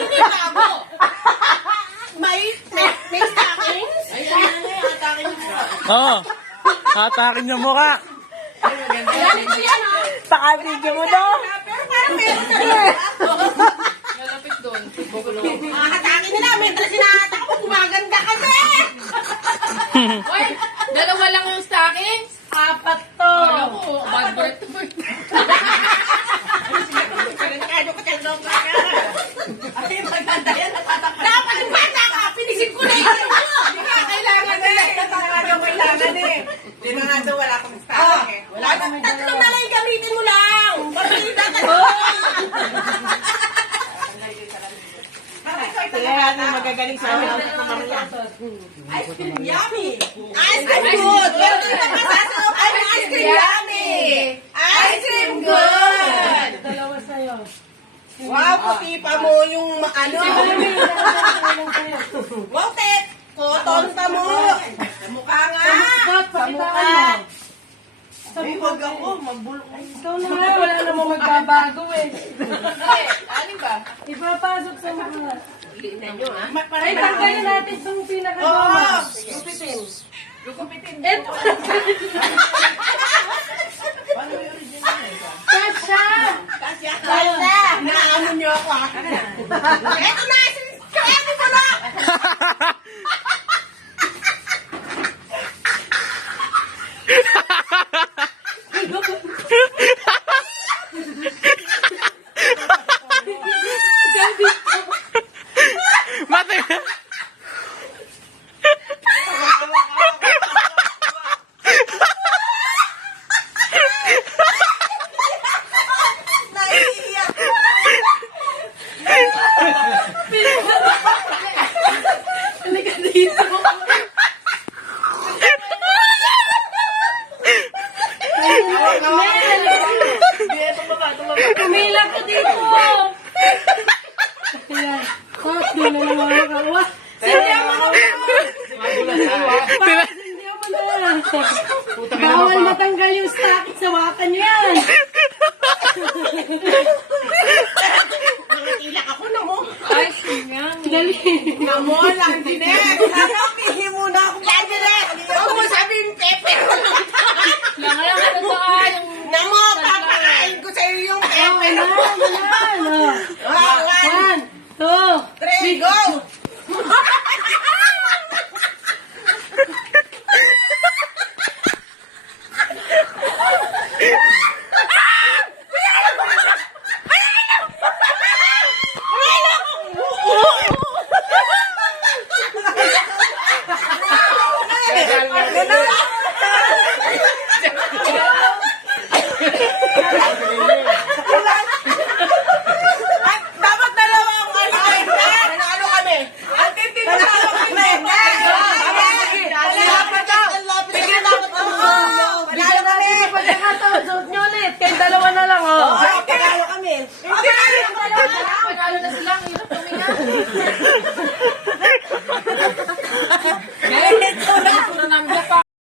Hindi bago. May stockings? Oo. Hatakin yung mukha. Galing ko yan, ha? Paka-video mo daw. Pero parang meron na rin. Malapit doon. Hatakin nila. Mientras sinahatak mo, gumaganda kasi. Uy, dalawa lang yung stockings. 4 to. Alam ko, bad birth to birth. Kaya ko talaga ang kaya. Ay, maganda yan. Dapat yung bata ka, pinisin ko na yun. Hindi nga kailangan eh. Kailangan eh. Hindi na nga doon, wala kang stock eh. Tatlong na lang gamitin mo lang. Bakit tatlo? Kaya na magagaling sa amin. Ice cream yummy! Ice cream good! Pero ito pa sasaw ay ice cream yummy! Ice cream good! Dalawa sa'yo. Wow, puti pa mo yung ano. Wow, tek! Cotton pa mo! Sa mukha nga! Sa mukha! Sabi Ay, wag ako, magbulok. ikaw na nga, wala namang magbabago eh. Ano ba? Ipapasok sa mga. Linan nyo, ha? Ay, tanggalin natin itong pinaka-goma. Gupitin. Ito. Kasha! Kasya! Naano nyo ako, ha? Eto na! Kaya mo na! Mati! Naiiyak! Halika dito. Kumila ka dito. Ayan. Tapos din na naman makawa. Sindihan mo naman. Sindihan mo na. Bawal matanggal yung stock. Sawakan nyo yan. Nangitilak ako na mo. Ay, sinyang. Dali. Namo, lang din eh. Ano, pihi muna ako. Yan din eh. Huwag mo sabihin, Pepe. Lang ano ba yung... Namo, papakain ko sa'yo yung Pepe. Okay na. Yan. One, 1, 2, 3, go! Dapat dalawa ang ano kami? Ang tindi na kami. Dapat daw. Bigyan dapat ang Bigyan natin yung pagkakataon. Suot nyo ulit. Kayong dalawa na lang, oh. Panalo kami. Hindi. Panalo na sila. Ang hirap kami na.